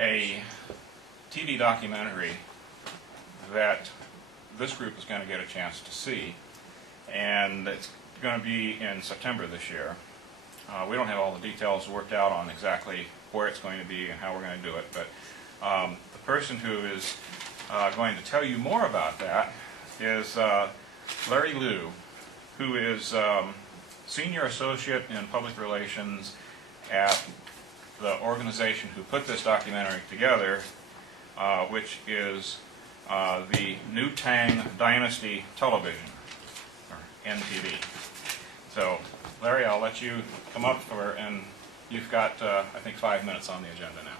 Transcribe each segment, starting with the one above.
a TV documentary that this group is going to get a chance to see, and it's going to be in September this year. We don't have all the details worked out on exactly where it's going to be and how we're going to do it, but the person who is going to tell you more about that is Larry Liu, who is Senior Associate in Public Relations at the organization who put this documentary together, which is the New Tang Dynasty Television, or NTV. So, Larry, I'll let you come up and you've got, I think, 5 minutes on the agenda now.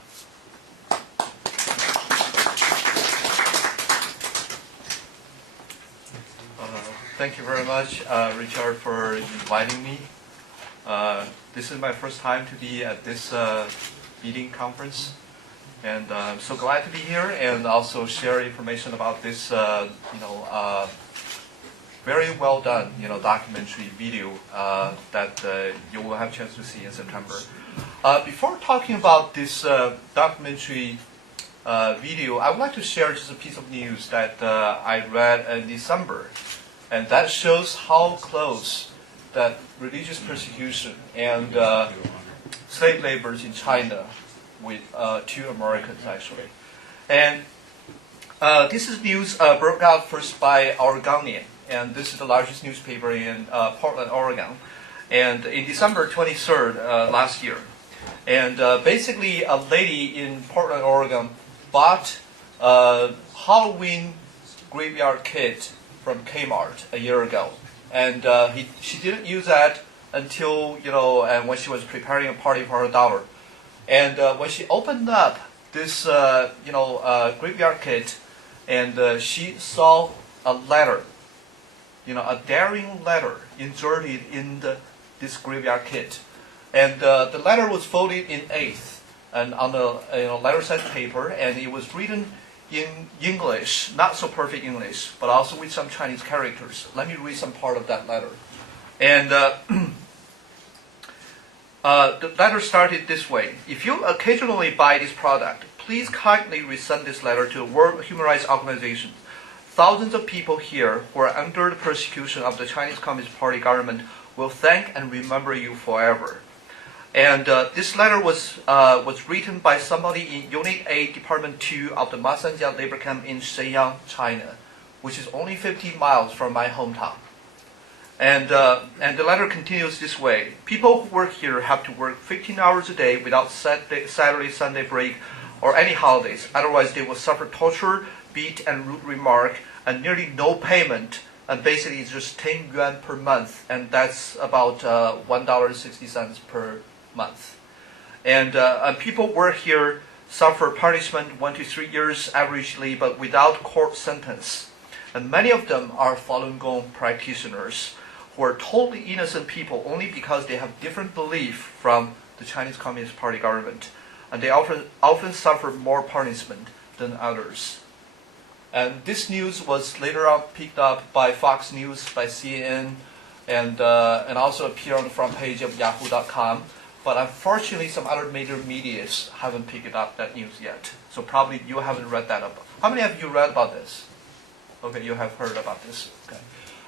Thank you very much, Richard, for inviting me. This is my first time to be at this meeting conference, and I'm so glad to be here and also share information about this, very well done, documentary video that you will have a chance to see in September. Before talking about this documentary video, I would like to share just a piece of news that I read in December. And that shows how close that religious persecution and slave labor in China with to Americans, actually. And this is news broke out first by Oregonian, and this is the largest newspaper in Portland, Oregon. And in December 23rd last year. And basically, a lady in Portland, Oregon bought a Halloween graveyard kit from Kmart a year ago, and she didn't use that until and when she was preparing a party for her daughter, and when she opened up this graveyard kit, and she saw a letter, a daring letter inserted in this graveyard kit, and the letter was folded in eighth and on the letter set paper, and it was written in English, not so perfect English, but also with some Chinese characters. Let me read some part of that letter. And the letter started this way: if you occasionally buy this product, please kindly resend this letter to World Human Rights Organization. Thousands of people here who are under the persecution of the Chinese Communist Party government will thank and remember you forever. And this letter was written by somebody in Unit A, Department 2 of the Masanjia labor camp in Shenyang, China, which is only 15 miles from my hometown. And the letter continues this way: people who work here have to work 15 hours a day without Saturday, Sunday break, or any holidays. Otherwise, they will suffer torture, beat, and rude remark, and nearly no payment. And basically, it's just 10 yuan per month, and that's about $1.60 per month. And people work here suffer punishment 1 to 3 years averagely, but without court sentence. And many of them are Falun Gong practitioners who are totally innocent people only because they have different belief from the Chinese Communist Party government. And they often suffer more punishment than others. And this news was later on picked up by Fox News, by CNN, and also appeared on the front page of Yahoo.com. But unfortunately, some other major medias haven't picked up that news yet. So probably you haven't read that up. How many of you read about this? Okay, you have heard about this. Okay.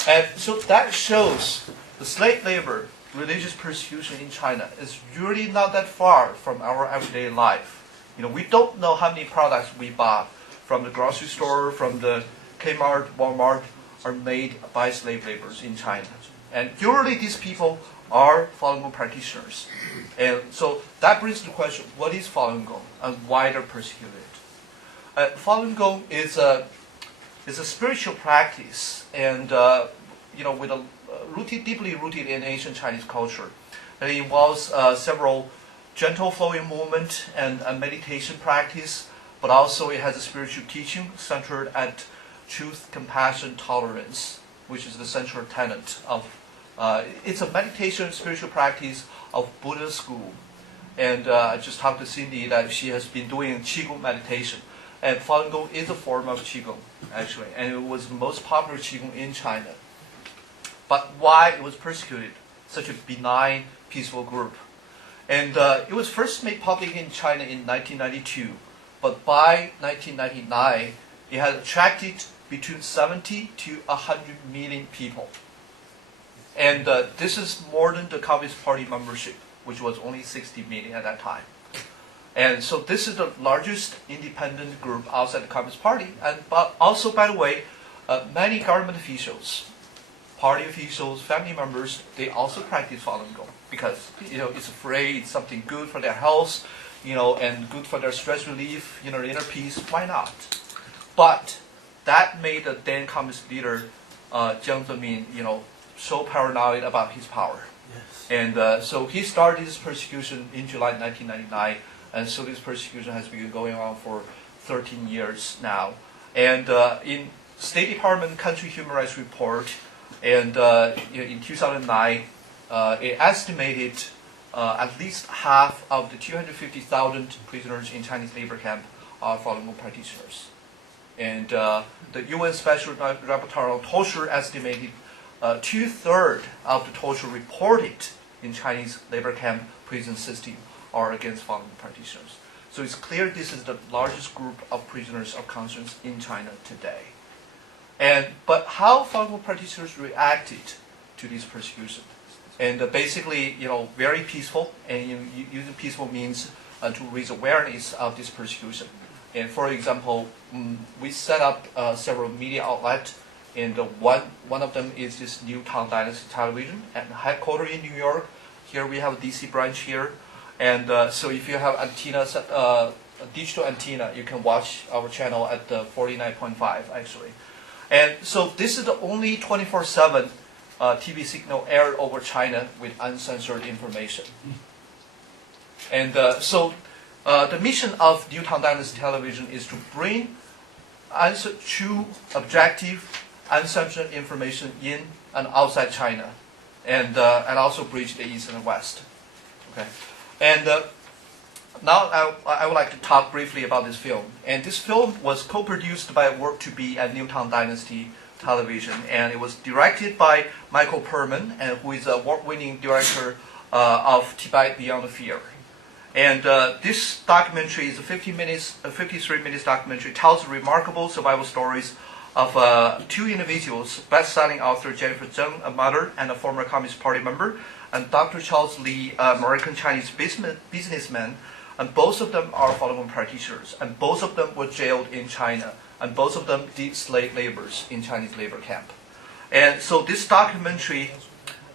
And so that shows the slave labor, religious persecution in China is really not that far from our everyday life. We don't know how many products we bought from the grocery store, from the Kmart, Walmart, are made by slave laborers in China. And usually these people are Falun Gong practitioners. And so that brings the question, what is Falun Gong and why they're persecuted? Falun Gong is a spiritual practice, and with a deeply rooted in ancient Chinese culture. And it involves several gentle flowing movement and a meditation practice, but also it has a spiritual teaching centered at truth, compassion, tolerance, which is the central tenet of it's a meditation spiritual practice of Buddha school. And I just talked to Cindy that she has been doing Qigong meditation. And Falun Gong is a form of Qigong, actually. And it was the most popular Qigong in China. But why it was persecuted? Such a benign, peaceful group. And it was first made public in China in 1992 but by 1999, it had attracted between 70 to 100 million people. And this is more than the Communist Party membership, which was only 60 million at that time. And so this is the largest independent group outside the Communist Party. But also, by the way, many government officials, party officials, family members, they also practice Falun Gong because it's free, it's something good for their health, and good for their stress relief, inner peace. Why not? But that made the then communist leader Jiang Zemin, so paranoid about his power. Yes. And so he started this persecution in July 1999, and so this persecution has been going on for 13 years now. And in State Department Country Human Rights Report, and in 2009, it estimated at least half of the 250,000 prisoners in Chinese labor camp are Falun Gong practitioners. And the UN Special Rapporteur on Torture estimated 2/3 of the torture reported in Chinese labor camp prison system are against Falun Gong practitioners. So it's clear this is the largest group of prisoners of conscience in China today. But how Falun Gong practitioners reacted to this persecution? And basically, very peaceful, and using peaceful means to raise awareness of this persecution. And for example, we set up several media outlets, and one of them is this New Tang Dynasty Television, and headquartered in New York. Here we have a DC branch here, and so if you have antennas, a digital antenna, you can watch our channel at the 49.5 actually. And so this is the only 24/7 TV signal aired over China with uncensored information. And so the mission of New Tang Dynasty Television is to bring true, objective, uncensored information in and outside China, and also bridge the East and the West. Okay, and now I would like to talk briefly about this film. And this film was co-produced by Work2B and New Tang Dynasty Television, and it was directed by Michael Perman, who is an award-winning director of Tibet Beyond the Fear. And this documentary is a 53 minutes documentary. It tells remarkable survival stories of two individuals: best-selling author Jennifer Zheng, a mother and a former Communist Party member, and Dr. Charles Li, American-Chinese businessman. And both of them are Falun Gong practitioners, and both of them were jailed in China, and both of them did slave labors in Chinese labor camp. And so this documentary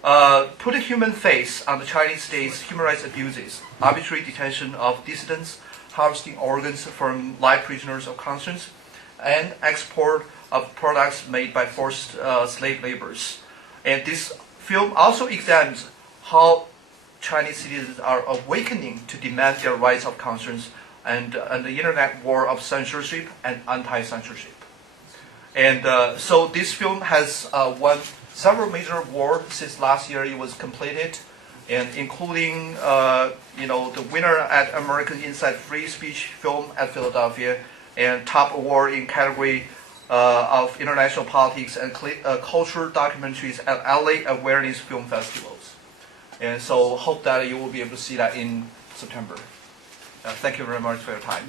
put a human face on the Chinese state's human rights abuses, arbitrary detention of dissidents, harvesting organs from live prisoners of conscience, and export of products made by forced slave laborers. And this film also examines how Chinese citizens are awakening to demand their rights of conscience and the internet war of censorship and anti-censorship. And so this film has won several major awards since last year it was completed, and including the winner at American Inside Free Speech Film at Philadelphia, and top award in category of international politics and cultural documentaries at LA Awareness Film Festivals. And so hope that you will be able to see that in September. Thank you very much for your time.